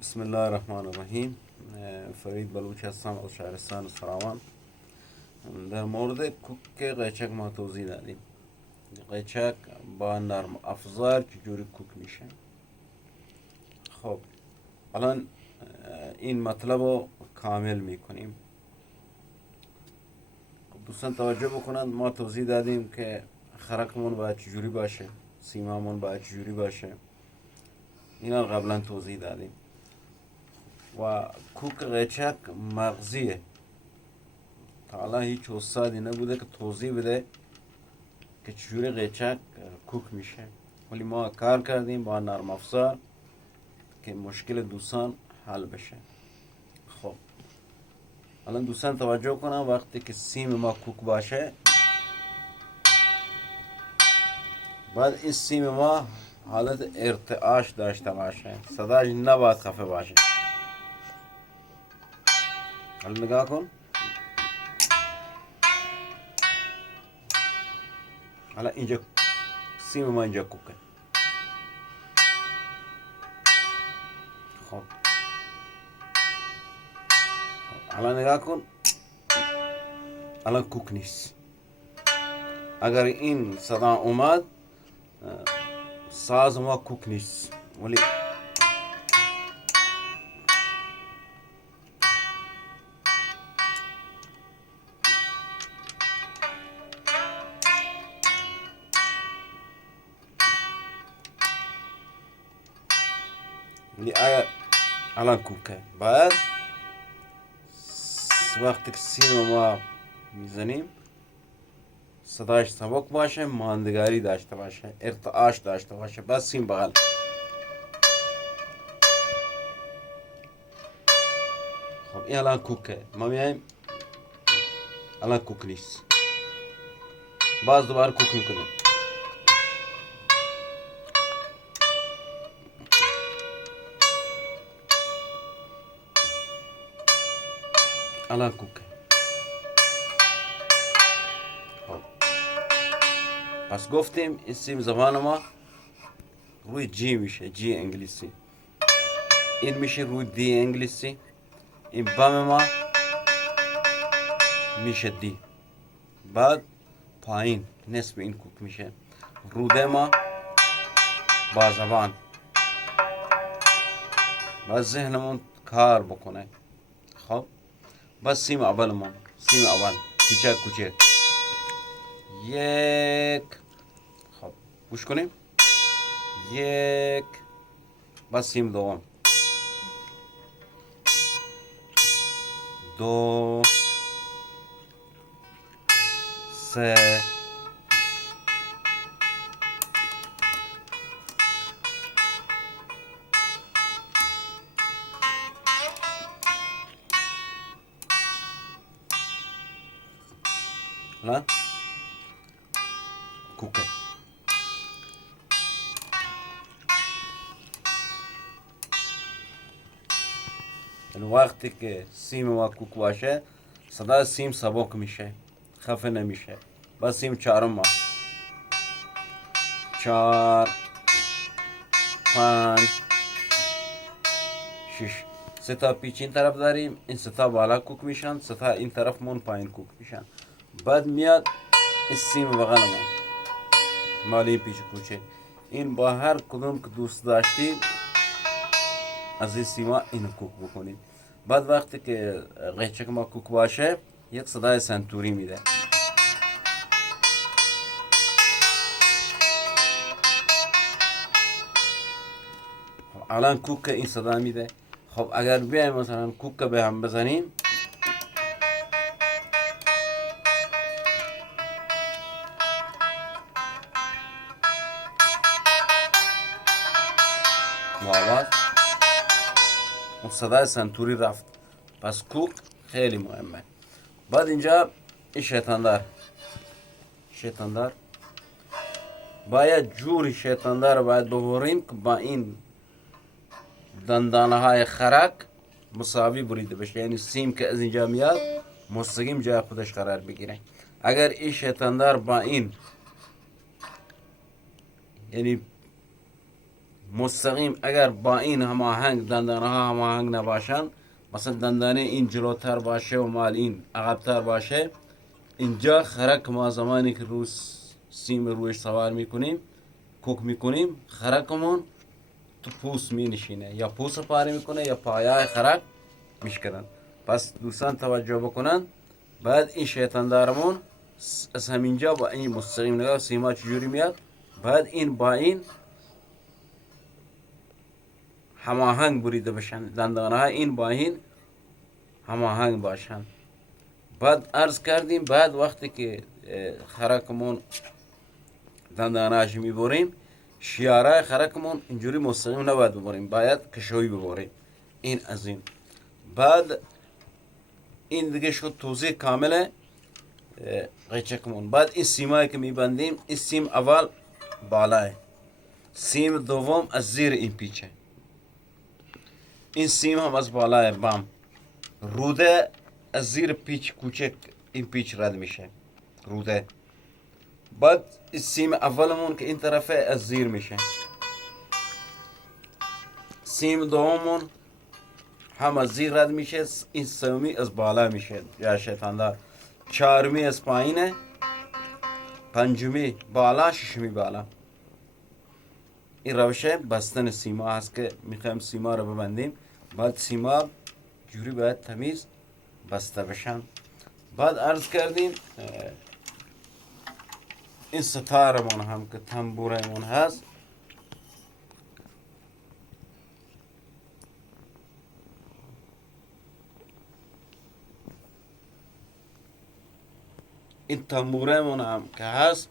بسم الله الرحمن الرحیم. فرید بلوچ هستم از شهرستان سراوان. در مورد کوک قیچک ما توضیح دادیم. قیچک با نرم افزار چجوری کوک میشه. خب الان این مطلب رو کامل میکنیم. دوستان توجه بکنند، ما توضیح دادیم که خرکمون باید چجوری باشه، سیمامون باید چجوری باشه. اینا قبلا توضیح دادیم. و کوک قیچک مغزیه. تا الان هیچ استادی نبوده که توضیح بده که چجوری قیچک کوک میشه، ولی ما کار کردیم با نرم افزار که مشکل دوستان حل بشه. خب الان دوستان توجه کنن، وقتی که سیم ما کوک باشه، بعد این سیم ما حالت ارتعاش داشته باشه، صداش نباید خفه باشه. حالا نگاه کن، حالا اینجا سیم ما اینجا کوکه. خب حالا نگاه کن، الان کوک نیست. اگر این صدا اومد ساز ما کوک نیست، ولی اگر الان کوکه، بعد وقتی که سیم ما میزنیم صداش سبک باشه، ماندگاری داشته باشه، ارتعاش داشته باشه، بس سیم بغل. خب این الان کوکه، ما میایم الان کوک نیست، باز دوباره کوک میکنیم. الان کوکه. خب پس گفتیم این سیم زبان ما روی جی میشه، جی انگلیسی. این میشه روی دی انگلیسی. این بم ما میشه دی. بعد پایین نصف این کوک میشه. روده ما با زبان، با ذهنمون کار بکنه. خب بس سیم اولمون، سیم اول کوچک کوچک یک. خب گوش کنیم، یک. بس سیم دوم، دو، سه، نه کوکه. این وقتی که سیم ما کوک باشه صدا سیم سبک میشه، خفه نمیشه. بس سیم چهارم ما، چهار، پنج، شش. سه تا پیچ این طرف داریم، این سه تا بالا کوک میشن، سه تا این طرف مون پایین کوک میشن. بعد میاد این سیم بغلمون مال این پیچ کوچه. این با هر کدوم که دوست داشتید از این سیما اینو کوک بکنید. بعد وقتی که قیچک ما کوک باشه یک صدای سنتوری میده. الان کوک این صدا میده. خب اگر بیایم مثلا کوک به هم بزنیم، آواز اون صدای سنتوری رفت. پس کوک خیلی مهمه. بعد اینجا این شیطاندار باید جوری شیطاندار باید ببریم که با این دندانه های خرک مساوی بریده بشه، یعنی سیم که از اینجا میاد مستقیم جای خودش قرار بگیره. اگر این شیطاندار با این یعنی مستقیم اگر با این هماهنگ دندانه ها هماهنگ نباشند، مثلا دندانه این جلوتر باشه و مال این عقبتر باشه، اینجا خرک ما زمانی که سیم روش سوار میکنیم کوک میکنیم، خرکمون تو پوست می نشینه، یا پوست پاره میکنه یا پایه خرک میشکنن. پس دوستان توجه بکنن. بعد این شیطان دارمون از همینجا با این مستقیم نگاه سیما چجوری میاد. بعد این با این هماهنگ بریده بشن، دندانه ها این با این هماهنگ باشن. بعد عرض کردیم بعد وقتی که خرکمون دندانهاش میبریم، شیاره خرکمون اینجوری مستقیم نباید ببریم، باید کشویی ببریم. این از این. بعد این دیگه شد توضیح کامل قیچکمون. بعد این سیمایی که میبندیم، این سیم اول بالاه، سیم دوم از زیر این پیچه، این سیم هم از بالای بام، روده از زیر پیچ کوچک این پیچ رد میشه، روده. بعد این سیم اولمون که این طرفه از زیر میشه، سیم دوممون هم از زیر رد میشه، این سومی از بالا میشه یا شیطاندار، چهارمی از پایینه، پنجمی بالا، ششمی بالا. این روش بستن سیما هست که میخوایم سیما رو ببندیم. بعد سیما جوری باید تمیز بسته بشن. بعد عرض کردیم این ستارمون هم که تنبورمون هست، این تنبورمون هم که هست،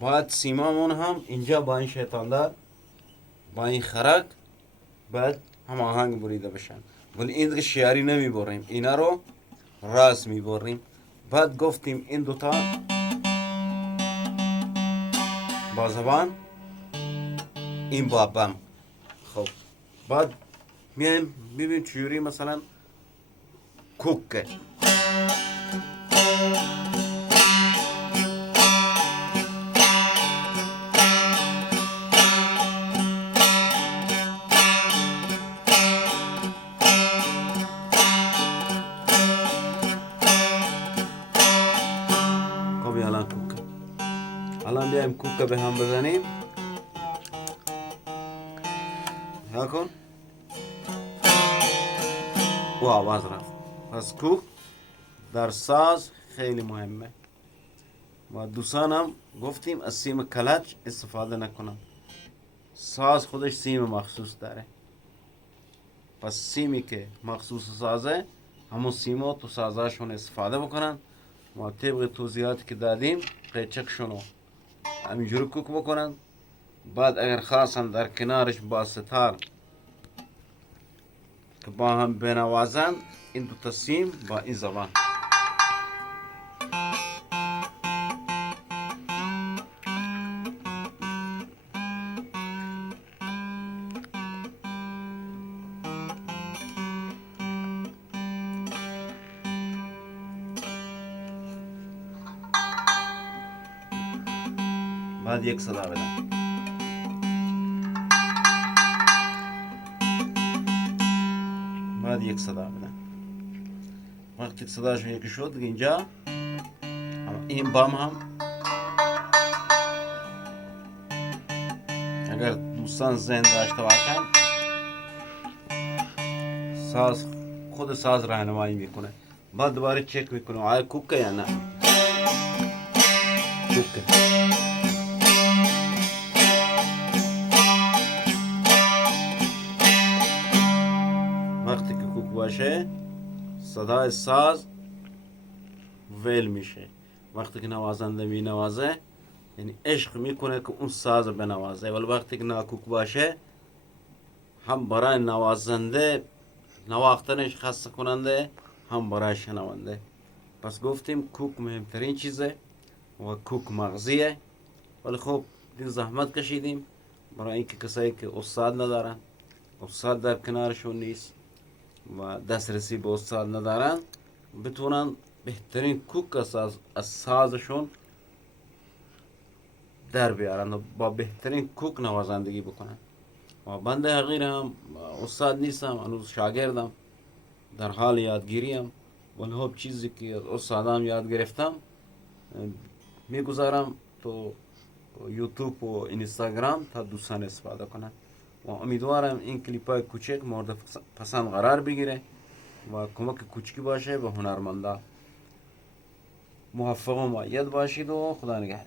باید سیمامون هم اینجا با این شیطاندار با این خرک باید هماهنگ بریده بشن. ولی این دیگه شیاری نمیبریم، اینا رو راست میبریم. بعد گفتیم این دوتا با زبان، این با بم. خب بعد میایم ببین چجوری مثلا کوک الان بیایم کوک به هم بزنیم. ها کن و آواز رفت. پس کوک در ساز خیلی مهمه. و دوستانم گفتیم از سیم کلچ استفاده نکنم، ساز خودش سیم مخصوص داره. پس سیمی که مخصوص سازه همون سیمو تو سازاشون استفاده بکنن. ما طبق توضیحاتی که دادیم قیچکشونو همینجوری کوک بکنن. بعد اگر خواستن در کنارش با ستار که با هم بنوازن، این دو تا سیم با این زبان. بعد یک صدا بدن. بعد یک صدا بدن. وقتی صداشون یکی شد دیگه اینجا این بام هم اگر دوستان ذهن داشته باشن، ساز خود ساز راهنمایی میکنه. بعد دوباره چک میکنه آیا کوکه یا نه. کوکه. وقتی که کوک باشه صدای ساز ویل میشه. وقتی که نوازنده می نوازه یعنی عشق میکنه که اون ساز بنوازه. ولی وقتی که ناکوک باشه هم برای نوازنده نواختنش خسته کننده، هم برای شنونده. پس گفتیم کوک مهمترین چیزه و کوک مغزیه. ولی خب دین زحمت کشیدیم برای اینکه کسایی که استاد ندارن، استاد در کنارشون نیست و دسترسی به استاد ندارن، بتونن بهترین کوک از سازشون در بیارن و با بهترین کوک نوازندگی بکنن. و بنده حقیر هم استاد نیستم، هنوز شاگردم، در حال یادگیریم. ولی خب چیزی که از استادم یاد گرفتم میگذارم تو یوتیوب و اینستاگرام تا دوستان استفاده کنن و امیدوارم این کلیپ های کوچک مورد پسند قرار بگیره و کمک کوچکی باشه به هنرمندا. موفق و مؤید باشید و خدا نگهدار.